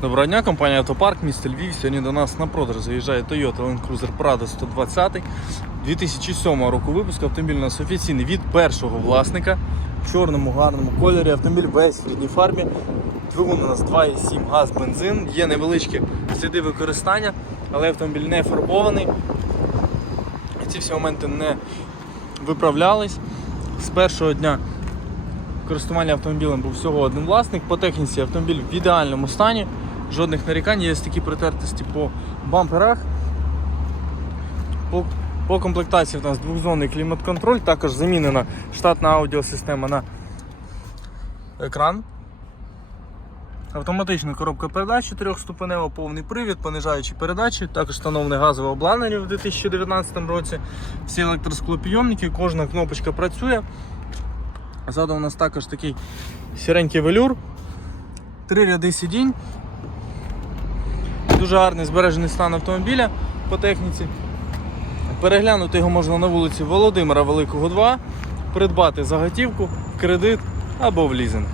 Доброго дня, компанія Автопарк, місто Львів. Сьогодні до нас на продаж заїжджає Toyota Land Cruiser Prado 120 2007 року випуску. Автомобіль у нас офіційний від першого власника в чорному гарному кольорі. Автомобіль весь в рідній фарбі. Двигун у нас 2,7 газ, бензин. Є невеличкі сліди використання, але автомобіль не фарбований. Ці всі моменти не виправлялись. З першого дня користування автомобілем був всього один власник. По техніці автомобіль в ідеальному стані, жодних нарікань, є такі притертості по бамперах. По, по комплектації в нас двохзонний клімат-контроль, також замінена штатна аудіосистема на екран. Автоматична коробка передач 4-ступенева, повний привід, понижаючі передачі, також встановлене газове обладнання в 2019 році. Всі електросклопійомники, кожна кнопочка працює. Ззаду у нас також такий сіренький велюр, три ряди сидінь. Дуже гарний збережений стан автомобіля по техніці. Переглянути його можна на вулиці Володимира Великого 2, придбати заготівку, кредит або в лізинг.